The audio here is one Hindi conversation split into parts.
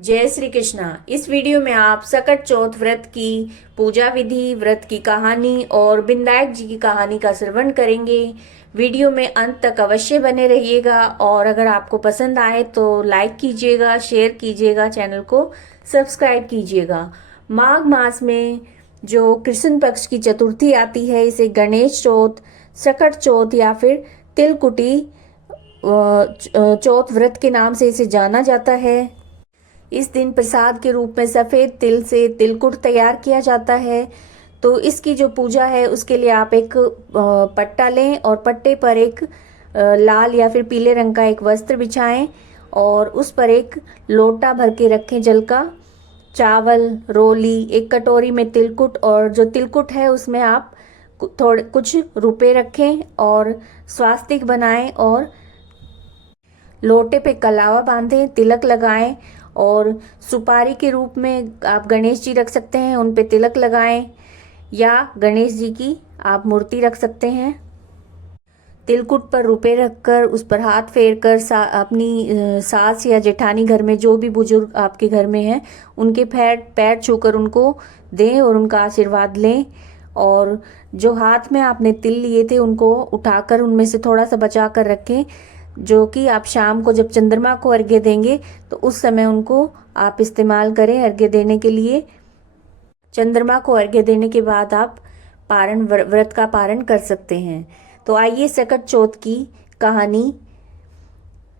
जय श्री कृष्णा। इस वीडियो में आप सकट चौथ व्रत की पूजा विधि, व्रत की कहानी और विनायक जी की कहानी का श्रवण करेंगे। वीडियो में अंत तक अवश्य बने रहिएगा और अगर आपको पसंद आए तो लाइक कीजिएगा, शेयर कीजिएगा, चैनल को सब्सक्राइब कीजिएगा। माघ मास में जो कृष्ण पक्ष की चतुर्थी आती है, इसे गणेश चौथ, सकट चौथ या फिर तिलकुटी चौथ व्रत के नाम से इसे जाना जाता है। इस दिन प्रसाद के रूप में सफ़ेद तिल से तिलकुट तैयार किया जाता है। तो इसकी जो पूजा है उसके लिए आप एक पट्टा लें और पट्टे पर एक लाल या फिर पीले रंग का एक वस्त्र बिछाएं और उस पर एक लोटा भर के रखें जल का, चावल, रोली, एक कटोरी में तिलकुट और जो तिलकुट है उसमें आप थोड़े कुछ रुपए रखें और स्वास्तिक बनाएं और लोटे पे कलावा बांधें, तिलक लगाएं और सुपारी के रूप में आप गणेश जी रख सकते हैं, उन पे तिलक लगाएं या गणेश जी की आप मूर्ति रख सकते हैं। तिलकुट पर रुपए रखकर उस पर हाथ फेर कर अपनी सास या जेठानी, घर में जो भी बुजुर्ग आपके घर में हैं, उनके पैर छूकर उनको दें और उनका आशीर्वाद लें। और जो हाथ में आपने तिल लिए थे उनको उठाकर उनमें से थोड़ा सा बचा कर रखें, जो कि आप शाम को जब चंद्रमा को अर्घ्य देंगे तो उस समय उनको आप इस्तेमाल करें अर्घ्य देने के लिए। चंद्रमा को अर्घ्य देने के बाद आप व्रत का पारण कर सकते हैं। तो आइए सकट चौथ की कहानी।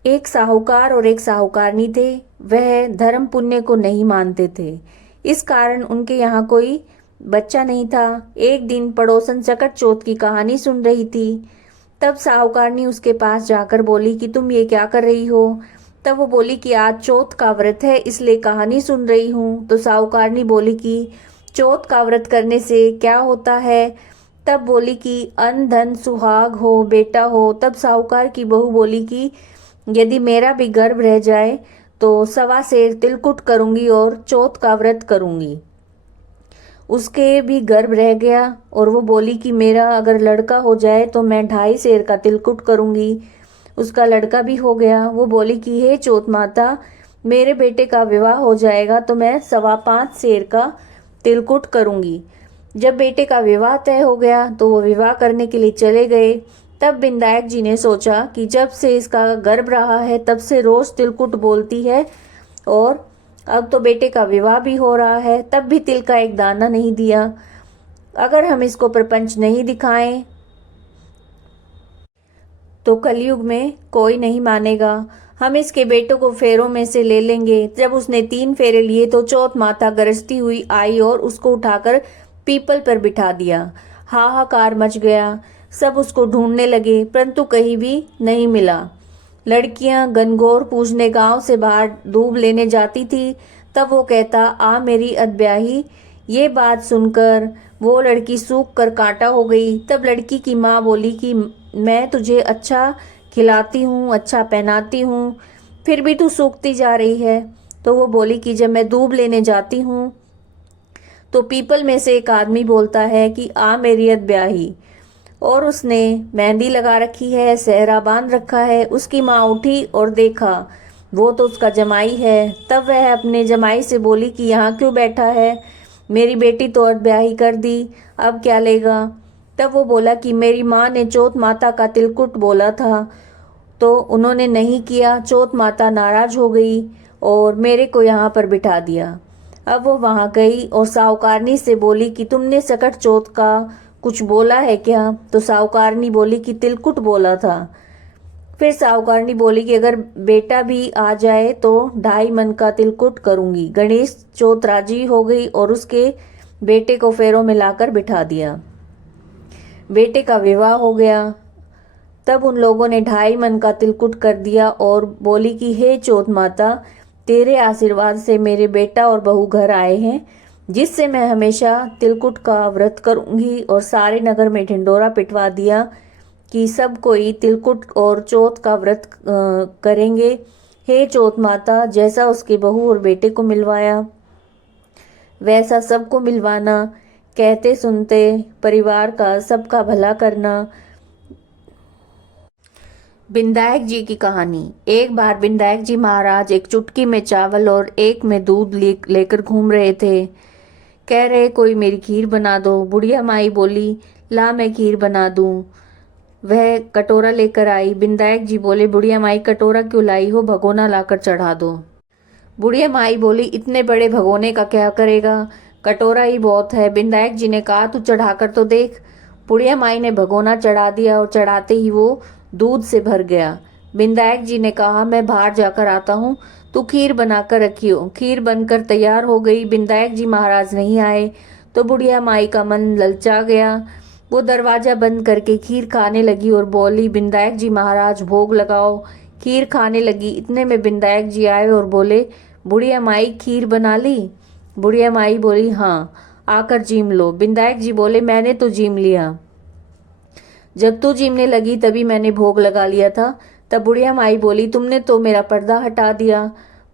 एक साहूकार और एक साहूकारनी थे। वह धर्म पुण्य को नहीं मानते थे, इस कारण उनके यहाँ कोई बच्चा नहीं था। एक दिन पड़ोसन सकट चौथ की कहानी सुन रही थी। तब साहूकारनी उसके पास जाकर बोली कि तुम ये क्या कर रही हो। तब वो बोली कि आज चौथ का व्रत है, इसलिए कहानी सुन रही हूँ। तो साहूकारनी बोली कि चौथ का व्रत करने से क्या होता है। तब बोली कि अन्न धन सुहाग हो, बेटा हो। तब साहूकार की बहू बोली कि यदि मेरा भी गर्भ रह जाए तो 1.25 तिलकुट करूंगी और चौथ का व्रत करूंगी। उसके भी गर्भ रह गया और वो बोली कि मेरा अगर लड़का हो जाए तो मैं 2.5 का तिलकुट करूंगी। उसका लड़का भी हो गया। वो बोली कि हे चौथ माता, मेरे बेटे का विवाह हो जाएगा तो मैं 5.25 का तिलकुट करूंगी। जब बेटे का विवाह तय हो गया तो वो विवाह करने के लिए चले गए। तब विनायक जी ने सोचा कि जब से इसका गर्भ रहा है तब से रोज तिलकुट बोलती है और अब तो बेटे का विवाह भी हो रहा है, तब भी तिल का एक दाना नहीं दिया। अगर हम इसको प्रपंच नहीं दिखाएं तो कलयुग में कोई नहीं मानेगा। हम इसके बेटों को फेरों में से ले लेंगे। जब उसने 3 फेरे लिए तो चौथ माता गरजती हुई आई और उसको उठाकर पीपल पर बिठा दिया। हाहाकार मच गया। सब उसको ढूंढने लगे परंतु कहीं भी नहीं मिला। लड़कियां गनगौर पूजने गांव से बाहर दूब लेने जाती थी। तब वो कहता, आ मेरी अदब्याही। ये बात सुनकर वो लड़की सूख कर कांटा हो गई। तब लड़की की माँ बोली कि मैं तुझे अच्छा खिलाती हूँ, अच्छा पहनाती हूँ, फिर भी तू सूखती जा रही है। तो वो बोली कि जब मैं दूब लेने जाती हूँ तो पीपल में से एक आदमी बोलता है कि आ मेरी अदब्याही, और उसने मेहंदी लगा रखी है, सेहरा बांध रखा है। उसकी माँ उठी और देखा वो तो उसका जमाई है। तब वह अपने जमाई से बोली कि यहाँ क्यों बैठा है, मेरी बेटी तो अदब्याही कर दी, अब क्या लेगा। तब वो बोला कि मेरी माँ ने चौथ माता का तिलकुट बोला था तो उन्होंने नहीं किया। चौथ माता नाराज हो गई और मेरे को यहाँ पर बिठा दिया। अब वो वहाँ गई और साहूकारनी से बोली कि तुमने सकट चौथ का कुछ बोला है क्या। तो साहूकारनी बोली कि तिलकुट बोला था। फिर साहूकारनी बोली कि अगर बेटा भी आ जाए तो 2.5 मन का तिलकुट करूंगी। गणेश चौथ राजी हो गई और उसके बेटे को फेरों में लाकर बिठा दिया। बेटे का विवाह हो गया। तब उन लोगों ने 2.5 मन का तिलकुट कर दिया और बोली कि हे चौथ माता, तेरे आशीर्वाद से मेरे बेटा और बहू घर आए हैं, जिससे मैं हमेशा तिलकुट का व्रत करूंगी। और सारे नगर में ढिंडोरा पिटवा दिया कि सब कोई तिलकुट और चौथ का व्रत करेंगे। हे चौथ माता, जैसा उसके बहू और बेटे को मिलवाया वैसा सबको मिलवाना। कहते सुनते परिवार का सबका भला करना। विनायक जी की कहानी। एक बार विनायक जी महाराज एक चुटकी में चावल और एक में दूध लेकर घूम रहे थे। कह रहे कोई मेरी खीर बना दो। बुढ़िया माई बोली ला मैं खीर बना दूं। वह कटोरा लेकर आई। विनायक जी बोले बुढ़िया माई कटोरा क्यों लाई हो, भगोना लाकर चढ़ा दो। बुढ़िया माई बोली इतने बड़े भगोने का क्या करेगा, कटोरा ही बहुत है। विनायक जी ने कहा तू चढ़ाकर तो देख। बुढ़िया माई ने भगोना चढ़ा दिया और चढ़ाते ही वो दूध से भर गया। विनायक जी ने कहा मैं बाहर जाकर आता हूँ, तू खीर बनाकर रखियो। खीर बनकर तैयार हो गई। विनायक जी महाराज नहीं आए तो बुढ़िया माई का मन ललचा गया। वो दरवाजा बंद करके खीर खाने लगी और बोली विनायक जी महाराज भोग लगाओ। खीर खाने लगी। इतने में विनायक जी आए और बोले बुढ़िया माई खीर बना ली। बुढ़िया माई बोली हाँ, आकर जीम लो। विनायक जी बोले मैंने तो जीम लिया, जब तू जीमने लगी तभी मैंने भोग लगा लिया था। तब बुढ़िया माई बोली तुमने तो मेरा पर्दा हटा दिया,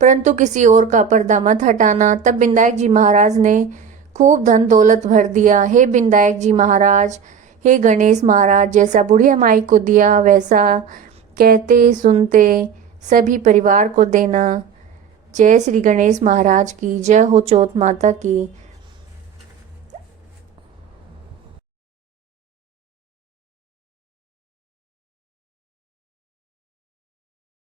परंतु किसी और का पर्दा मत हटाना। तब विनायक जी महाराज ने खूब धन दौलत भर दिया। हे विनायक जी महाराज, हे गणेश महाराज, जैसा बुढ़िया माई को दिया वैसा कहते सुनते सभी परिवार को देना। जय श्री गणेश महाराज की जय हो, चौथ माता की।